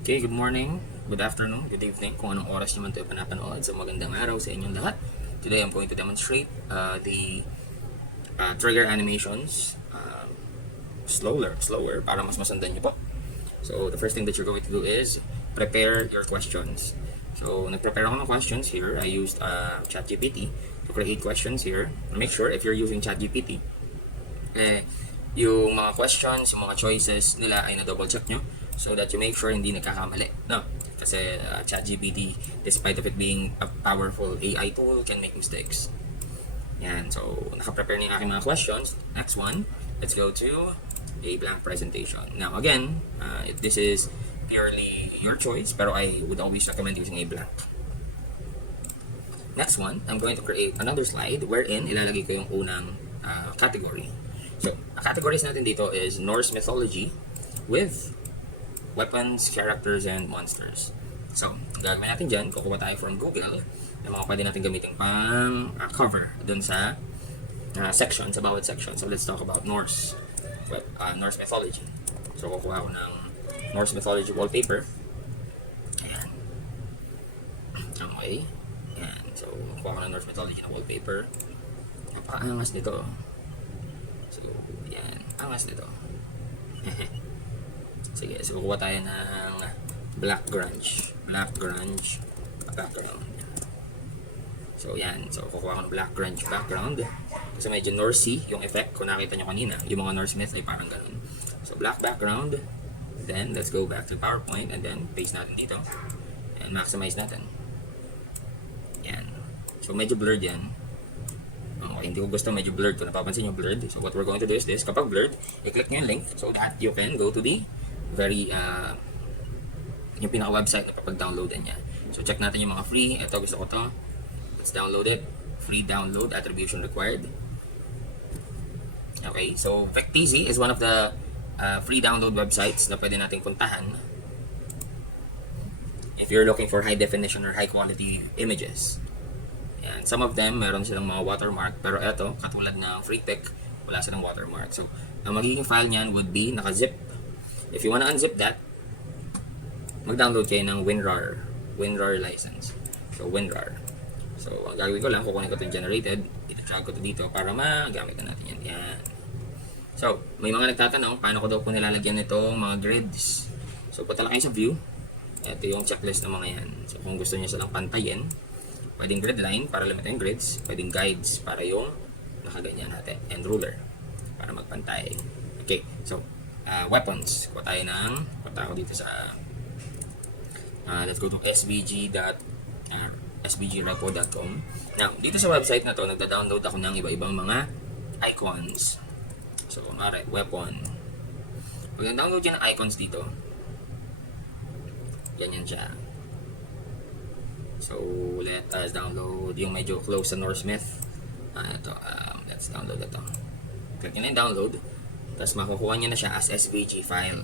Okay, good morning, good afternoon, good evening, kung anong oras nyo man ito pinapanood. So magandang araw sa inyong lahat. Today I'm going to demonstrate the trigger animations slower para mas masundan nyo pa. So the first thing that you're going to do is prepare your questions. So nag-prepare ako ng questions here. I used ChatGPT to create questions here. Make sure if you're using ChatGPT, yung mga questions, yung mga choices nila ay na-double check nyo so that you make sure hindi nagkakamali. No? Kasi ChatGPT, despite of it being a powerful AI tool, can make mistakes. Yan. So, naka-prepare na yung aking mga questions. Next one, let's go to a blank presentation. Now, again, if this is purely your choice, pero I would always recommend using a blank. Next one, I'm going to create another slide wherein ilalagay ko yung unang category. So, ang categories natin dito is Norse mythology with weapons, characters, and monsters. So, ang gagawin natin dyan, kukuha tayo from Google ng mga pwede natin gamitin pang cover dun sa section, sa bawat section. So, let's talk about Norse mythology. So, kukuha ko ng Norse mythology wallpaper. Ayan. Okay. Ayan. So, kukuha ko ng Norse mythology na wallpaper. Napaka-angas nito. So, yan. Angas nito. Sige, so kukuha tayo ng black grunge background. So, yan. So, kukuha ko ng black grunge background. Kasi medyo Norsey yung effect. Kung nakita nyo kanina, yung mga Norse myth ay parang ganun. So, black background. Then, let's go back to PowerPoint and then paste natin dito. And maximize natin. Yan. So, medyo blurred yan. Okay, hindi ko gusto medyo blurred. Kung napapansin nyo blurred. So, what we're going to do is this. Kapag blurred, i-click nyo yung link so that you can go to the very yung pinaka-website na papag-downloadan niya. So, check natin yung mga free. Ito, gusto ko to. Let's download it. Free download. Attribution required. Okay, so Vecteezy is one of the free download websites na pwede nating puntahan if you're looking for high definition or high quality images. Yan. Some of them, meron silang mga watermark. Pero ito, katulad ng FreePic, wala silang watermark. So, ang magiging file niyan would be naka-zip. If you wanna unzip that, mag-download kayo ng WinRAR license. So, WinRAR. So, ang gagawin ko lang, kukunin ko itong generated, ita-drag ko ito dito para magamit na natin yan. Yan. So, may mga nagtatanong, paano ko daw po nilalagyan itong mga grids. So, punta lang kayo sa view. Ito yung checklist ng mga yan. So, kung gusto niyo silang pantayin, pwedeng grid line para limit yung grids, pwedeng guides para yung nakaganyan natin, and ruler para magpantay. Okay, so, weapons. Kuha ako dito sa let's go to sbgrepo.com. Now, dito sa website na to, nagda-download ako ng iba-ibang mga icons. So, kunwari, weapon. Pag nag-download yan ng icons dito, ganyan siya. So, let us download yung medyo close sa Norse myth. Let's download ito. Click nyo na yung download. Tapos makukuha nyo na siya as SVG file.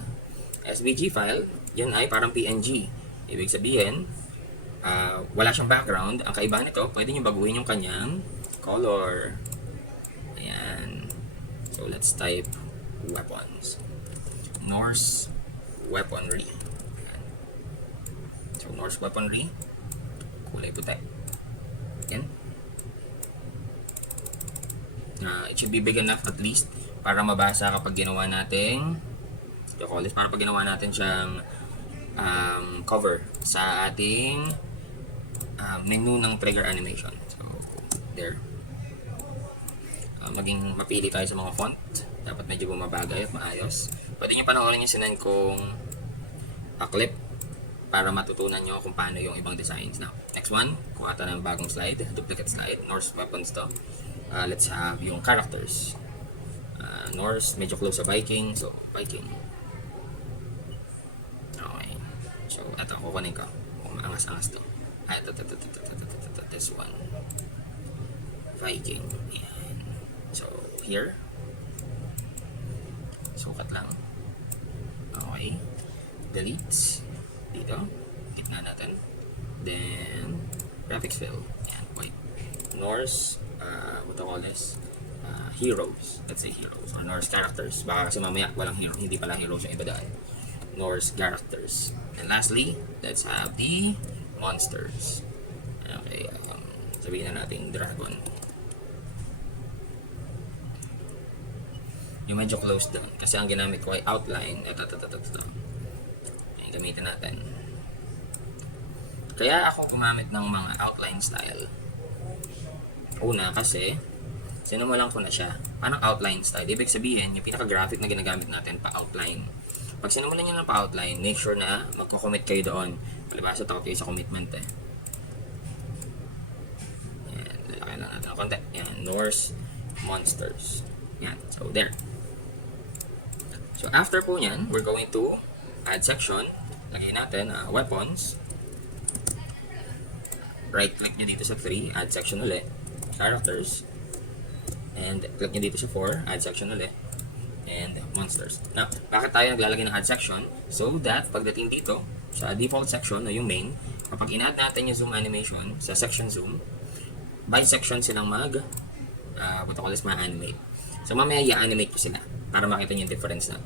SVG file, yun ay parang PNG. Ibig sabihin, wala siyang background. Ang kaibahan nito, pwede nyo baguhin yung kanyang color. Ayan. So, let's type weapons. Norse weaponry. Ayan. So, Norse weaponry. Kulay puti. Ayan. It should be big enough at least para mabasa kapag ginawa natin para pag ginawa natin siyang cover sa ating menu ng trigger animation. So, there. Maging mapili tayo sa mga font. Dapat medyo bumabagay at maayos. Pwede nyo panoorin yung sinend kong clip para matutunan nyo kung paano yung ibang designs. Now, next one, kuha tayo ng bagong slide, duplicate slide, Norse weapons to. Let's have yung characters. Norse, medyo close sa Viking, so Viking. Okay. So, ito, kukunin ko. Kung maangas-angas to. Ito, this one. Viking. Ayan. So, here. Sukat lang. Okay. Delete. Dito. Gitna natin. Then, graphics fill. Ayan, white. Norse, what do I call this? heroes. Let's say heroes or Norse characters. Baka kasi mamaya walang hero, hindi pala heroes yung iba daan. Norse characters. And lastly, let's have the monsters. Okay, sabihin na natin dragon. Yung medyo close doon. Kasi ang ginamit ko ay outline. Ito. Ayan, gamitin natin. Kaya ako gumamit ng mga outline style. Una kasi, sinimulan ko na siya. Parang outline style. Ibig sabihin, yung pinaka-graphic na ginagamit natin pa-outline. Pag sinimulan nyo ng pa-outline, make sure na magko-commit kayo doon. Palibasa takot kayo sa commitment eh. Yan, lalaki lang natin ng konti. Yan, Norse monsters. Yan, so there. So after po nyan, we're going to add section. Lagay natin weapons. Right click nyo dito sa 3, add section ulit. Characters. And click nyo dito sa 4, add section ulit. And monsters. Now, bakit tayo naglalagay ng add section? So that pagdating dito, sa default section o yung main, kapag in-add natin yung zoom animation sa section zoom, by section silang what I call this, ma-animate. So mamaya i-animate ko sila para makita nyo yung difference na.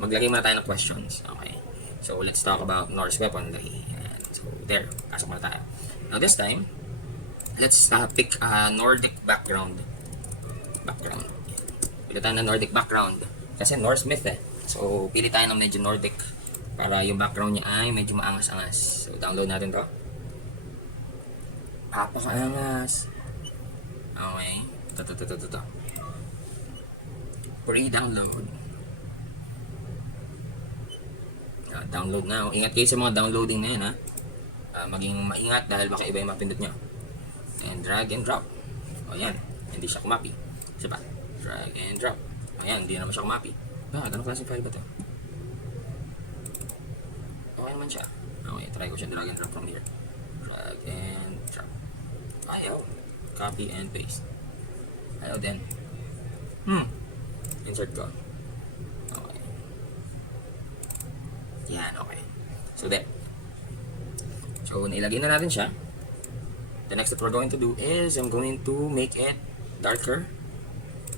Maglagay muna tayo ng questions. Okay. So let's talk about Norse weaponry. And so there, pasok muna tayo. Now this time, let's pick a Nordic background. Pili tayo ng Nordic background. Kasi Norse myth eh. So pili tayo ng medyo Nordic para yung background niya ay medyo maangas-angas. So download natin to. Papakaangas. Okay. Ito. Pre-download. Download now. Ingat kayo sa mga downloading na yun ha. Maging maingat dahil baka iba yung mapindot nyo. And drag and drop. O yan. Hindi siya kumapi. Isa pa. Drag and drop. Ayan. Hindi naman siya kumapi. Bakit? Anong klaseng file ba ito? Okay naman siya. Okay. Try ko siya drag and drop from here. Drag and drop. Ayaw. Copy and paste. Ayaw din. Insert ko. Okay. Yan, okay. So there. So, nailagay na natin siya. The next that we're going to do is I'm going to make it darker.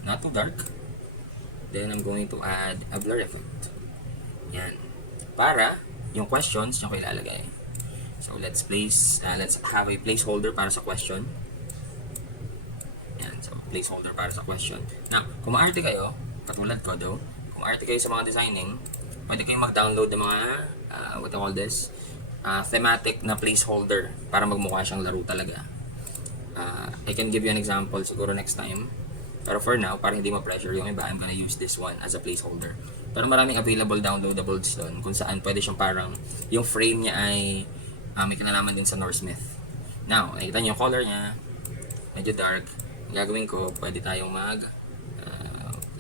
Not too dark. Then I'm going to add a blur effect. Yan. Para yung questions yung ko ilalagay. So, let's have a placeholder para sa question. Yan. So, placeholder para sa question. Now, kung maarte kayo, katulad ko daw, kung maarte kayo sa mga designing, pwede kayong mag-download ng mga, what I call this, thematic na placeholder para magmukha siyang laro talaga. I can give you an example siguro next time. Pero for now, para hindi ma-pressure yung iba, I'm gonna use this one as a placeholder. Pero maraming available downloadables doon kung saan pwede siyang parang, yung frame niya ay may kinalaman din sa Norse myth. Now, nakita niyo yung color niya, medyo dark. Ang gagawin ko, pwede tayong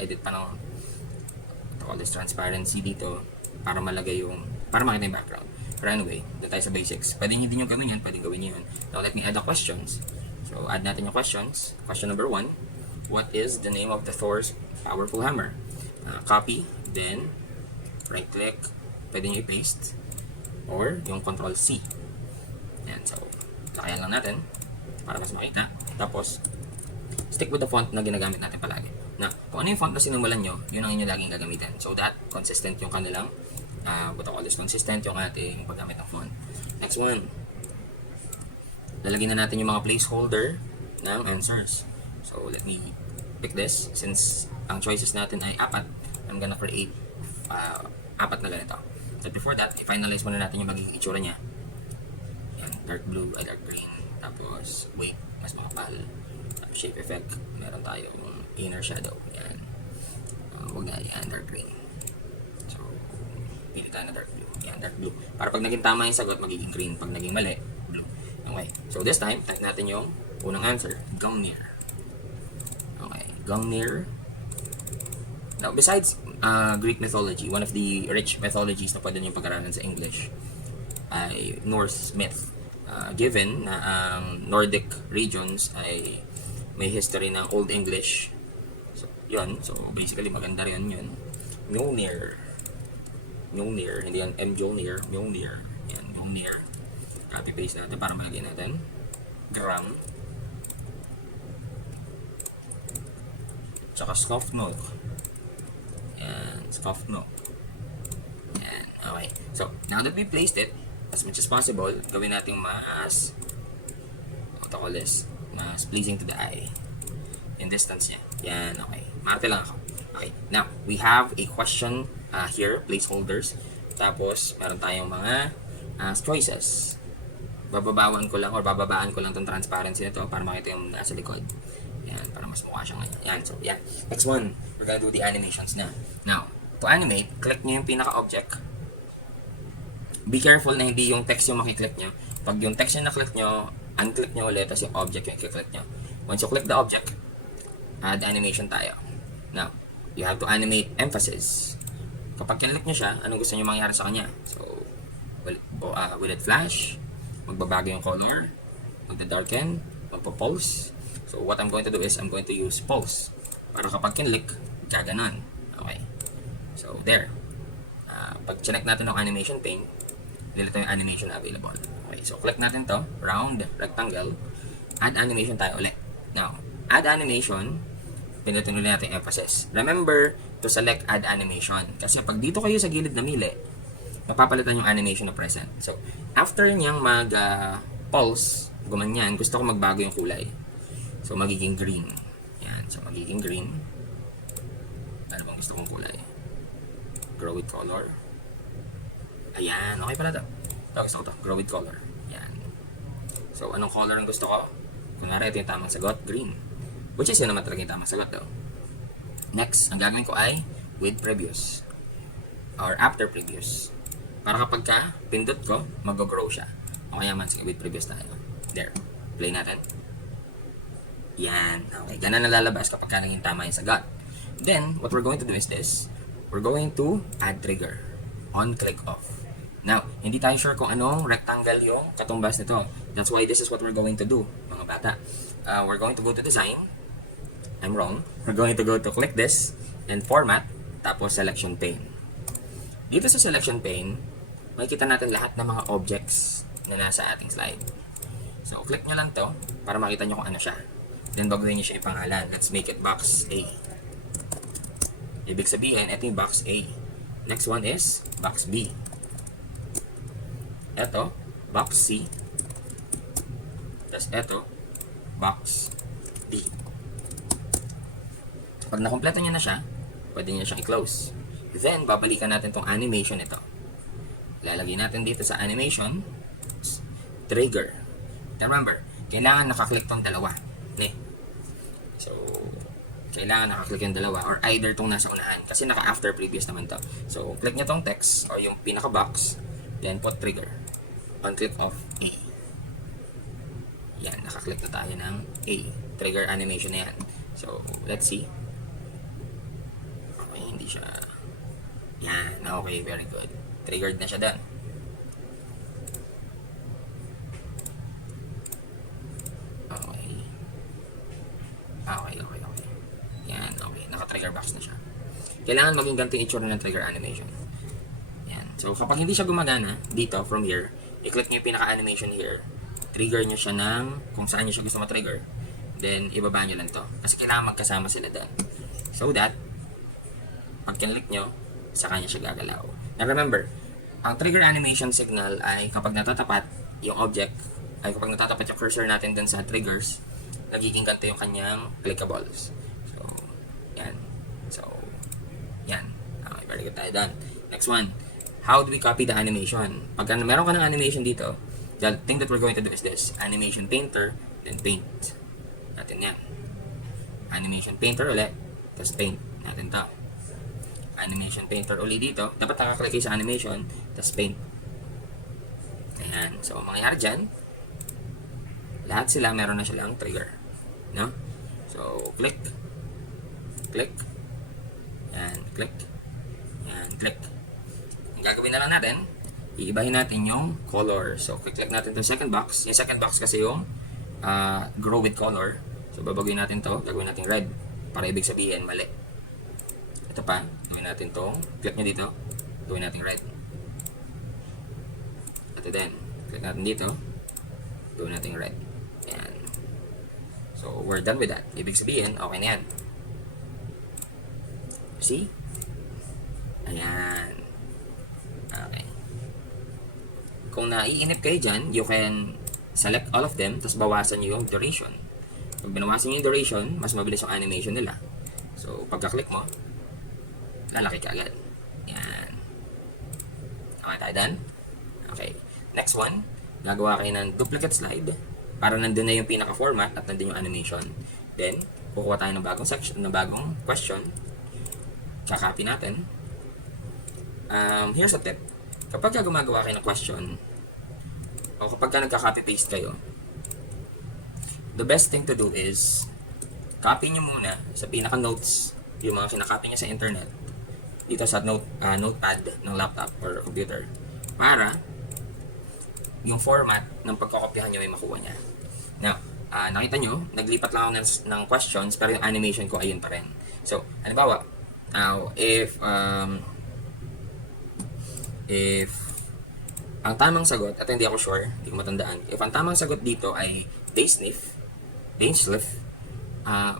edit pa ng all this transparency dito para malagay yung, para makita yung background. Pero anyway, doon tayo sa basics. Pwede nyo din yung gawin yan, pwede gawin nyo yun. Now let me add the questions. So add natin yung questions. Question number 1, what is the name of the Thor's powerful hammer? Copy, then right click, pwede nyo i-paste, or yung control C. Yan, so lakayan lang natin para mas makita. Tapos stick with the font na ginagamit natin palagi. Na, kung ano yung font na sinumulan nyo, yun ang inyo laging gagamitin. So that, consistent yung kanilang, what I call this, consistent yung ating paggamit ng font. Next one. Lalagyan na natin yung mga placeholder ng answers. So let me pick this. Since ang choices natin ay 4, I'm gonna create 4 na ganito. But before that, i-finalize muna natin yung magiging itsura niya. Yan, dark blue, dark green. Tapos, weight, mas makapal. Shape effect, meron tayong inner shadow. Yan. Huwag na yan, dark green. So, pili tayo na dark blue. Yan, dark blue. Para pag naging tama yung sagot, magiging green. Pag naging mali, blue. Okay. So, this time, type natin yung unang answer. Gungnir. Okay. Gungnir. Now, besides Greek mythology, one of the rich mythologies na pwede nyo pag-aralan sa English ay Norse myth. Given na ang Nordic regions ay may history ng Old English. So, yun. So, basically, maganda rin yun. Mjolnir. Hindi yan Mjolnir. Mjolnir. Yan, Mjolnir. Copy-paste natin para malagay natin. Gram. tsaka soft milk. Yan, soft milk. Yan, okay. So, now that we placed it, as much as possible, gawin natin mas, what I call this, mas pleasing to the eye. Yung distance niya. Yan, okay. Marte lang ako. Okay, now, we have a question here, placeholders. Tapos, meron tayong mga choices. Bababaan ko lang itong transparency nito para makita yung nasa likod. Yan, para mas mukha siya ngayon. Yan, so, yan. Next one, we're gonna do the animations na. Now, to animate, click nyo yung pinaka-object. Be careful na hindi yung text yung makiklik nyo. Pag yung text yung naklik nyo, unclick nyo ulit, tapos yung object yung kiklik nyo. Once you click the object, add animation tayo. Now, you have to animate emphasis. Kapag kinlik nyo siya, anong gusto nyo mangyari sa kanya? So, will it flash? Magbabago yung color? Magda-darken? Magpo-pulse? So, what I'm going to do is, I'm going to use pulse. Para kapag kinlik, gaganon. Okay. So, there. Pag check natin ng animation pane, nilito yung animation na available. Okay, so click natin to, round, rectangle, add animation tayo ulit. Now, add animation, pinutin ulit natin emphasis. Remember to select add animation. Kasi pag dito kayo sa gilid namili, mapapalitan yung animation na present. So, after niyang mag-pulse, gumanyan, gusto ko magbago yung kulay. So, magiging green. Yan, so magiging green. Ano bang gusto kong kulay? Grow with color. Ayan, okay pala to. Ito, gusto ko to. Grow with color. Ayan. So, anong color ang gusto ko? Kunwari, ito yung tamang sagot, green. Which is yun naman talaga yung tamang sagot daw. Next, ang gagawin ko ay with previous. Or after previous. Para kapag ka, pindot ko, mag-grow siya. O kaya man, sige, with previous tayo. There. Play natin. Yan. Okay, ganun na lalabas kapag ka naging tama yung sagot. Then, what we're going to do is this. We're going to add trigger. On, click off. Now, hindi tayo sure kung anong rectangle yung katumbas nito. That's why this is what we're going to do, mga bata. We're going to go to design. I'm wrong. We're going to go to click this and format, tapos selection pane. Dito sa selection pane, makikita natin lahat ng mga objects na nasa ating slide. So, click nyo lang to para makita nyo kung ano siya. Then, baguhin nyo siya yung pangalan. Let's make it box A. Ibig sabihin, ito yung box A. Next one is box B. Ito, box C. Tapos ito, box D. Pag nakompleto nyo na siya, pwede nyo siyang i-close. Then, babalikan natin tong animation ito. Lalagay natin dito sa animation, trigger. Remember, kailangan nakaklik tong dalawa. Okay. So, kailangan nakaklik yung dalawa or either tong nasa unahan kasi naka-after previous naman to. So, click nyo tong text or yung pinaka-box, then put trigger. On click of A. Yan, nakaklik na tayo ng A. Trigger animation na yan. So, let's see. Okay, hindi siya. Yan, okay, very good. Triggered na siya dun. Okay. Okay. Yan, okay. Naka-trigger box na siya. Kailangan maging ganito yung itsura ng trigger animation. Yan. So, kapag hindi siya gumagana, dito, from here, i-click nyo yung pinaka-animation here. Trigger nyo siya ng kung saan nyo siya gusto ma-trigger. Then, ibaba nyo lang to. Kasi kailangan magkasama sila doon. So that, pag kinlik nyo, sa kanya siya gagalaw. Now remember, ang trigger animation signal ay kapag natatapat yung object, ay kapag natatapat yung cursor natin dun sa triggers, nagiging ganito yung kanyang clickables. So, yan. So, yan. Okay, very good tayo done. Next one. How do we copy the animation? Pag meron ka ng animation dito, the thing that we're going to do is this. Animation painter, then paint. Natin yan. Animation painter ulit, tapos paint. Natin to. Animation painter ulit dito. Dapat nakaklik kayo sa animation, tapos paint. Ayan. So, mangyayari dyan, lahat sila meron na silang trigger. No? So, click. Click. Yan, click. Yan, click. Ang gagawin na lang natin, iibahin natin yung color. So, click natin itong second box. Yung second box kasi yung grow with color. So, babaguhin natin to. Gagawin natin red. Para ibig sabihin, mali. Ito pa. Gawin natin to. Click nyo dito. Gawin natin red. Ito din. Click natin dito. Gawin natin red. Ayan. So, we're done with that. Ibig sabihin, okay na yan. See? Ayan. Okay. Kung naiinip kayo dyan, you can select all of them, tapos bawasan nyo yung duration. Pag binawasan nyo yung duration, mas mabilis yung animation nila. So, pagka-click mo, lalaki ka agad. Yan. Okay tayo dyan? Okay. Next one, gagawa kayo ng duplicate slide para nandun na yung pinaka-format at nandun yung animation. Then, kukuha tayo ng bagong section, ng bagong question. Kakopy natin. Here's a tip. Kapag gumagawa kayo ng question, o kapag nagka-copy-paste kayo, the best thing to do is copy nyo muna sa pinaka-notes yung mga sinakopy nyo sa internet dito sa notepad ng laptop or computer para yung format ng pagkakopyahan nyo ay makuha niya. Now, nakita nyo, naglipat lang ako ng questions pero yung animation ko ayun pa rin. So, halimbawa, if ang tamang sagot, at hindi ako sure, hindi ko matandaan, if ang tamang sagot dito ay Daysniff,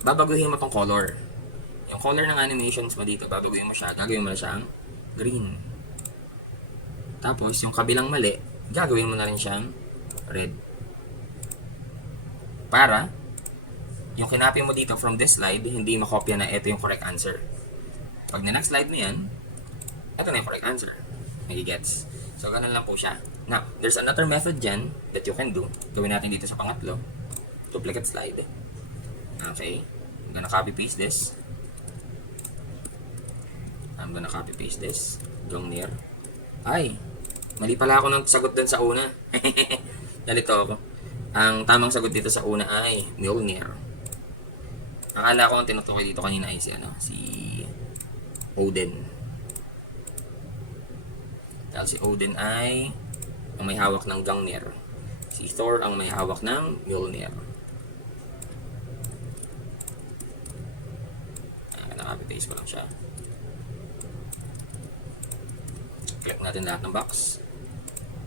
babaguhin mo tong color. Yung color ng animations mo dito, babaguhin mo siya, gagawin mo na siyang green. Tapos, yung kabilang mali, gagawin mo na rin siyang red. Para, yung kinopy mo dito from this slide, hindi makopya na ito yung correct answer. Pag na-next slide mo yan, ito na yung correct answer. Nagigets. So, ganun lang po siya. Now, there's another method dyan that you can do. Gawin natin dito sa pangatlo. Duplicate slide. Okay. I'm gonna copy-paste this. Gongnir. Ay, mali pala ako ng sagot dun sa una. Nalito ako. Ang tamang sagot dito sa una ay Mjolnir. Akala ko ang tinutukoy dito kanina ay si Odin. Dahil si Odin ay ang may hawak ng Gungnir. Si Thor ang may hawak ng Mjolnir. Naka-copy-paste ko lang siya. Click natin lahat ng box.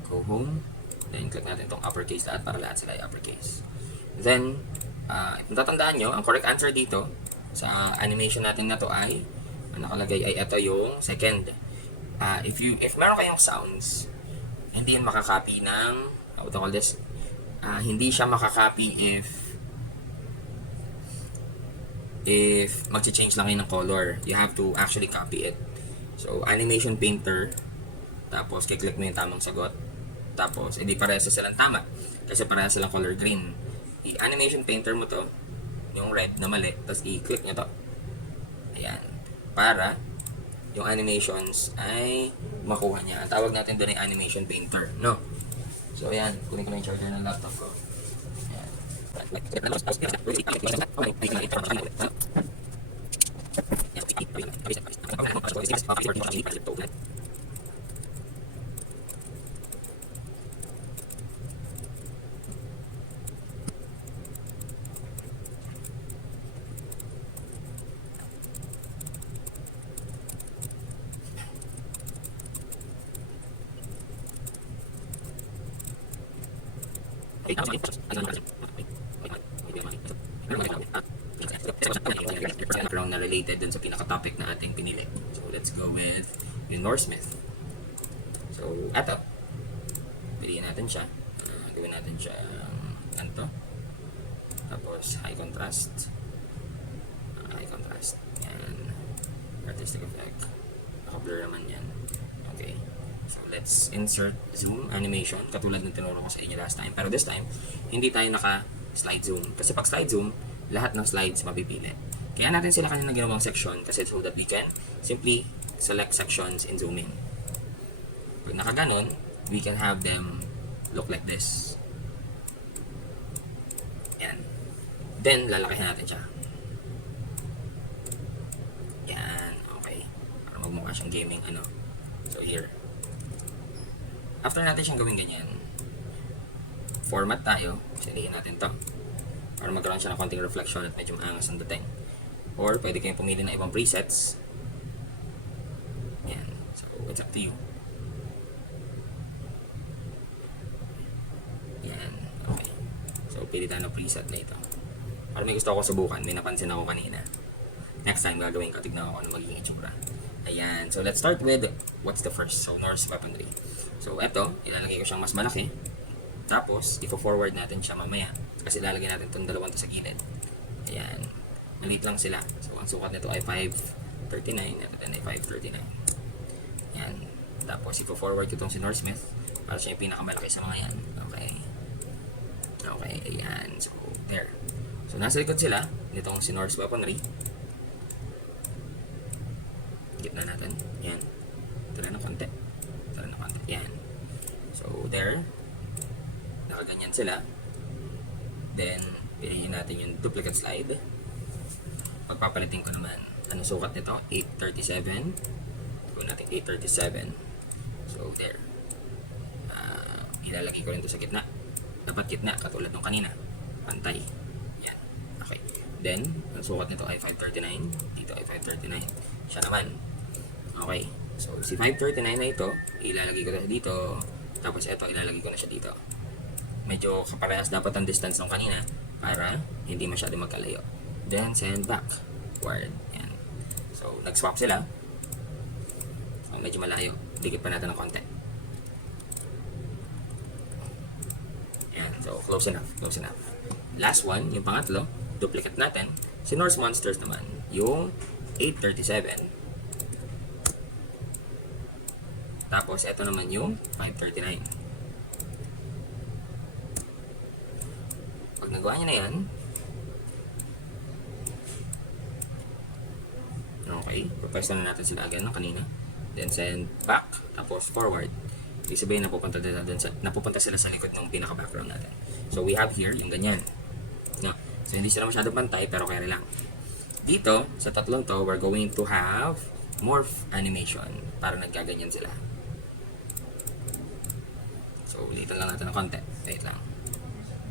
Go home. Then click natin itong uppercase lahat para lahat sila ay uppercase. Then, kung tatandaan nyo, ang correct answer dito sa animation natin na to ay ang nakalagay ay ito yung second. If meron kayong sounds, hindi yun makakopy ng what do you call this? Hindi siya makakopy if mag-change lang kayo ng color. You have to actually copy it. So, Animation Painter, tapos kiklik mo yung tamang sagot. Tapos, hindi parehas silang tama. Kasi parehas silang color green. I-Animation Painter mo to, yung red na mali, tapos i-click nyo to. Ayan. Para, yung animations ay makuha niya. Ang tawag natin doon ay Animation Painter. No? So, ayan. Kunin ko na yung charger ng laptop ko. Ayan. Background na related dun sa pinaka-topic na ating pinili. So, let's go with yung Northsmith. So, eto. Piliin natin siya. Gawin natin siya ganito. Tapos, high contrast. Yan. Artistic effect. Naka-blur naman yan. Okay. So, let's insert zoom animation. Katulad ng tinuro ko sa inyo last time. Pero this time, hindi tayo naka-slide zoom. Kasi pag slide zoom, lahat ng slides mapipili. Kaya natin sila kanina ginawang section kasi so that we can simply select sections and zoom in. Pag nakaganon, we can have them look like this. Yan. Then, lalakihan natin siya. Yan. Okay. Para magmukha siyang gaming So, here. After natin siyang gawin ganyan, format tayo. Silihin natin to. Para magkaroon siya ng konting reflection at medyo maangas ang dating. Or, pwede kayong pumili ng ibang presets. Yan. So, it's up to you. Yan. Okay. So, pili tayo ng preset na ito. Para may gusto ako subukan. May napansin ako kanina. Next time gagawin ko, tignan ko ano magiging itsura. Ayan, so let's start with what's the first. So Norse weaponry. So eto, ilalagay ko siyang mas malaki. Tapos, ifo-forward natin siya mamaya. Kasi ilalagay natin itong dalawang to sa gilid. Ayan, maliit lang sila. So ang sukat nito ay 539, ito din ay 539. Ayan, tapos ifo-forward ko itong si Norse Smith para siya yung pinakamalaki sa mga yan. Okay. Okay, ayan. So, there. So, nasa likod sila nitong si Norse weaponry. Gitna natin. Ayan. Ito na ng konti. Ito na ng konti. Ayan. So, there. Nakaganyan sila. Then, piliin natin yung duplicate slide. Pagpapalitin ko naman. Ano sukat nito? 837. Gawin natin 837. So, there. Ilalagay ko rin ito sa gitna. Dapat gitna, katulad ng kanina. Pantay. Yan. Okay. Then, ang sukat nito ay 539. Dito ay 539. Siya naman. Okay. So, si 539 na ito, ilalagay ko na dito. Tapos ito, ilalagay ko na siya dito. Medyo kaparehas dapat ang distance ng kanina para hindi masyado magkalayo. Then, send back. Forward. Yan. So, nag-swap sila. So, medyo malayo. Dikit pa natin ng konti. So, close enough, close enough. Last one, yung pangatlo, duplicate natin. Si Norse Monsters naman, yung 837. Tapos, ito naman yung 539. Pag nagawa nyo na yan, okay, papesta na natin sila agad ng kanina. Then, send back, tapos forward. Ibig sabihin, napupunta sila sa likod ng pinaka-background natin. So, we have here yung ganyan. No? So, hindi sila masyado pantay, pero kaya lang. Dito, sa tatlong to, we're going to have morph animation para nagkaganyan sila. So, ulitin lang natin ng konti. Wait lang.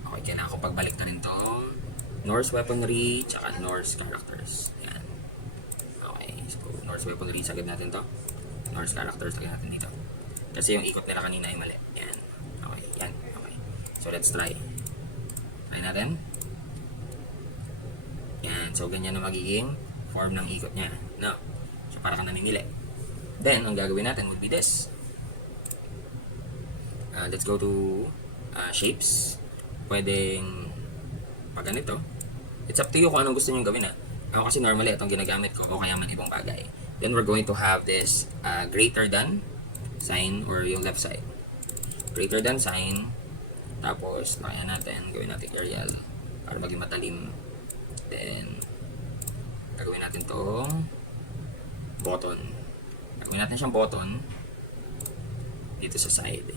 Okay, kailangan ko pagbalik na rin tong Norse weaponry, tsaka Norse characters. Yan. Okay, so Norse weaponry, sagad natin to. Norse characters, sagad natin dito. Kasi yung ikot nila kanina ay mali. Yan. Okay. Yan. Okay. So, let's try. Try natin. Yan. So, ganyan na magiging form ng ikot niya. No. So, para ka namimili. Then, ang gagawin natin would be this. Let's go to shapes. Pwedeng pag ganito. It's up to you kung anong gusto nyo gawin. Ako kasi normally itong ginagamit ko o kaya man ibang bagay. Then, we're going to have this greater than sign or yung left side. Greater than sign. Tapos, kaya natin, gawin natin Arial para maging matalim. Then, gagawin natin tong button. Gagawin natin siyang button dito sa side.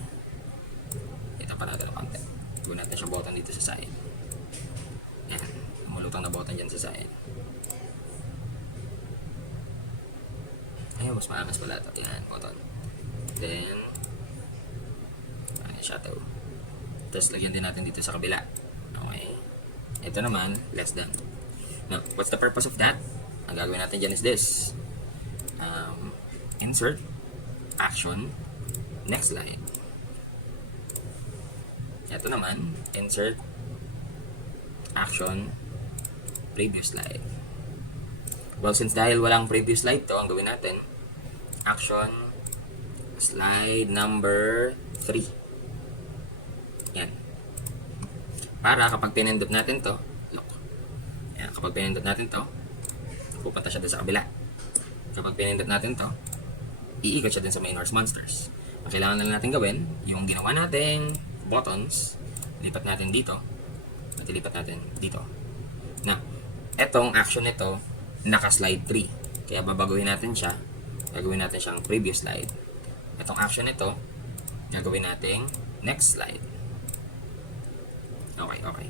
Ito pa natin ang konti. Gagawin natin siyang button dito sa side. Yan. Mulutang na button dyan sa side. Ayun, mas maangas pala ito. Yan, button. Then, shadow. Tapos, lagyan din natin dito sa kabila. Okay. Ito naman, less than. Now, what's the purpose of that? Ang gagawin natin dyan is this. Insert, action, next slide. Ito naman, insert, action, previous slide. Well, since dahil walang previous slide to, ang gawin natin, action, slide number 3. Yan. Para kapag pinindot natin to, look. Yan, kapag pinindot natin to, pupunta siya din sa kabila. Kapag pinindot natin to, iikot siya din sa may Norse Monsters. Ang kailangan na natin gawin, yung ginawa natin buttons, lipat natin dito, at ilipat natin dito. Na, etong action nito, naka-slide 3. Kaya babaguhin natin siya, gagawin natin siyang previous slide. Itong action nito, gagawin nating next slide. Okay, okay.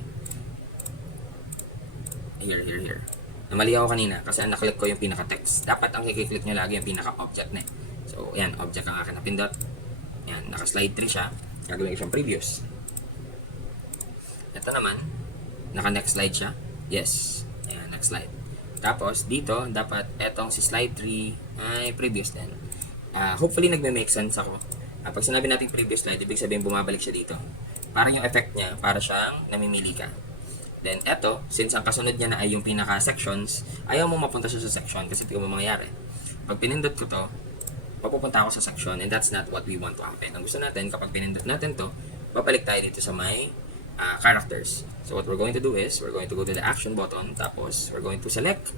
Here. Namali ako kanina kasi ang naklik ko yung pinaka-text. Dapat ang kikiklik nyo lagi yung pinaka-object na. So, yan, object ang akin na pindot. Yan, naka-slide 3 siya. Gagawin ko siyang previous. Ito naman, naka-next slide siya. Yes. Ayan, next slide. Tapos, dito, dapat etong si slide 3 ay previous din. Hopefully, nagme-make sense ako. Pag sinabi natin previous slide, ibig sabihin bumabalik siya dito. Para yung effect niya, para siyang namimili ka. Then, eto, since ang kasunod niya na ay yung pinaka-sections, ayaw mo mapunta siya sa section kasi tingnan mo mangyayari. Pag pinindot ko to, papupunta ako sa section and that's not what we want to happen. Ang gusto natin, kapag pinindot natin to, babalik tayo dito sa may characters. So, what we're going to do is, we're going to go to the action button, tapos, we're going to select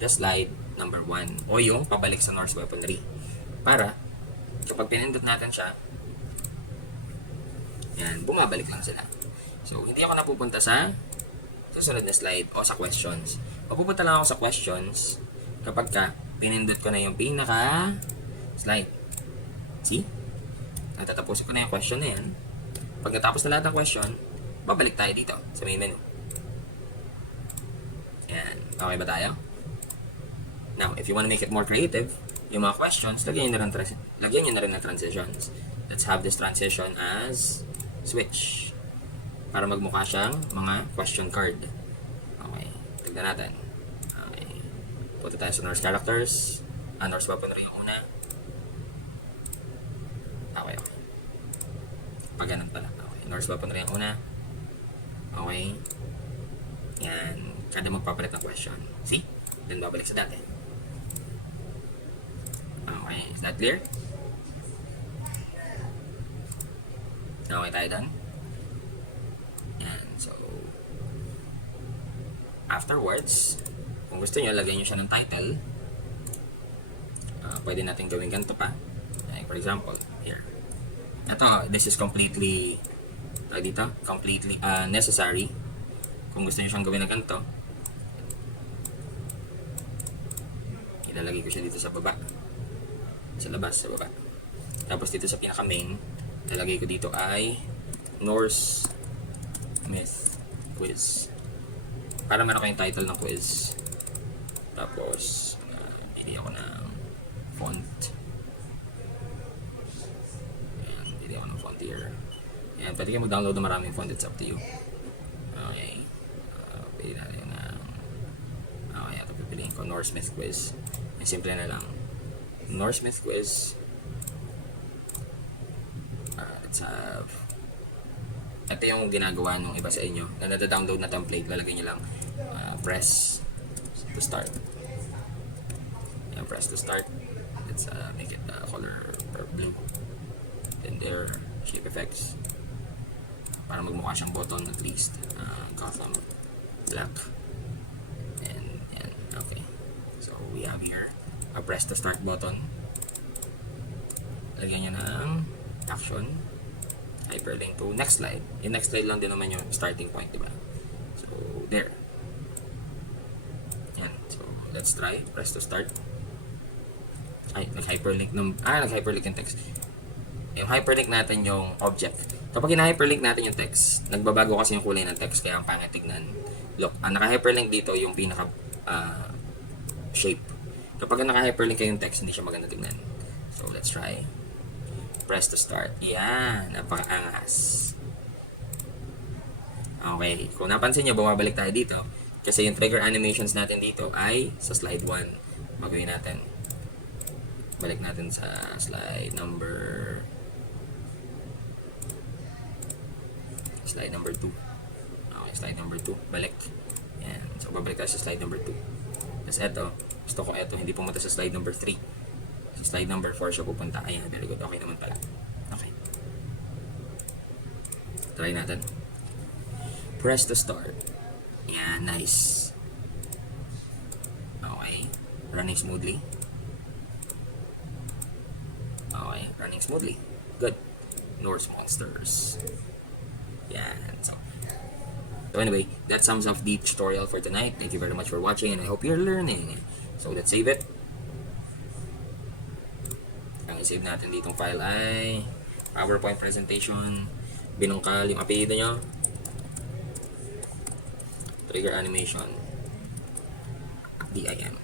the slide number 1 o yung pabalik sa Norse weaponry. Para, kapag pinindot natin siya, yan, bumabalik lang sila. So, hindi ako napupunta sa susunod na slide o sa questions. Mapupunta lang ako sa questions kapag pinindot ko na yung pinaka slide. See? Natatapusin ko na yung question na yan. Pag natapos na lahat ng question, babalik tayo dito sa main menu. Yan. Okay ba tayo? Now, if you want to make it more creative, yung mga questions, lagyan nyo na rin ng transitions. Let's have this transition as switch. Para magmukha siyang mga question card. Okay. Tignan natin. Okay. Punta tayo sa Norse characters. Norse weaponry yung una. Okay. Pag ganun pala. Okay. Norse weaponry yung una. Okay. Yan. Kada magpapalit ng question. See? Then babalik sa dati. Okay. Is that clear? Okay tayo done. So, afterwards, kung gusto nyo, lagyan nyo siya ng title. Pwede natin gawin ganito pa. Like, for example, here. Ito, this is completely necessary. Kung gusto nyo siyang gawin na ganito, ilalagay ko siya dito sa baba. Sa labas, sa baba. Tapos dito sa pinaka-main, ilalagay ko dito ay Norse Myth Quiz. Para meron kayong title ng quiz. Tapos, pili ako ng font. Ayan, pili ako ng font here. Ayan, pwede kayo mag-download ng maraming font. It's up to you. Okay. Pili natin ng... Okay, ito pipiliin ko. Norse Myth Quiz. Ay, simple na lang. Norse Myth Quiz. Let's have... Ito yung ginagawa nung iba sa inyo na nada-download na template, lalagay nyo lang press to start. Yan, press to start. Let's make it color blue. Then there, shape effects. Para magmukha siyang button at least. Gotham black. And okay. So we have here a press to start button. Lagyan nyo ng action. Hyperlink to next slide. Yung next slide lang din naman yung starting point, diba? So, there. Yan. So, let's try. Press to start. Ay, nag-hyperlink nag-hyperlink yung text. Yung hyperlink natin yung object. Kapag ina-hyperlink natin yung text, nagbabago kasi yung kulay ng text, kaya ang pangit tignan. Look, naka-hyperlink dito yung pinaka shape. Kapag naka-hyperlink yung text, hindi siya maganda tignan. So, let's try. Press to start. Yan. Napaka-angas. Okay. Kung napansin nyo, bumabalik tayo dito. Kasi yung trigger animations natin dito ay sa slide 1. Magawin natin. Balik natin sa slide number 2. Okay, slide number 2. Balik. Yan. So, babalik tayo sa slide number 2. Tapos eto. Gusto ko eto. Hindi pumunta sa slide number 3. Slide number 4 siya pupunta. Ayan, very good. Okay naman pala. Okay. Try natin. Press to start. Ayan, nice. Okay. Running smoothly. Okay, running smoothly. Good. Norse monsters. Yan. So anyway, that sums up the tutorial for tonight. Thank you very much for watching and I hope you're learning. So let's save it. Ang i-save natin ditong file ay PowerPoint presentation, binungkal yung apelyido nyo, trigger animation, DIM.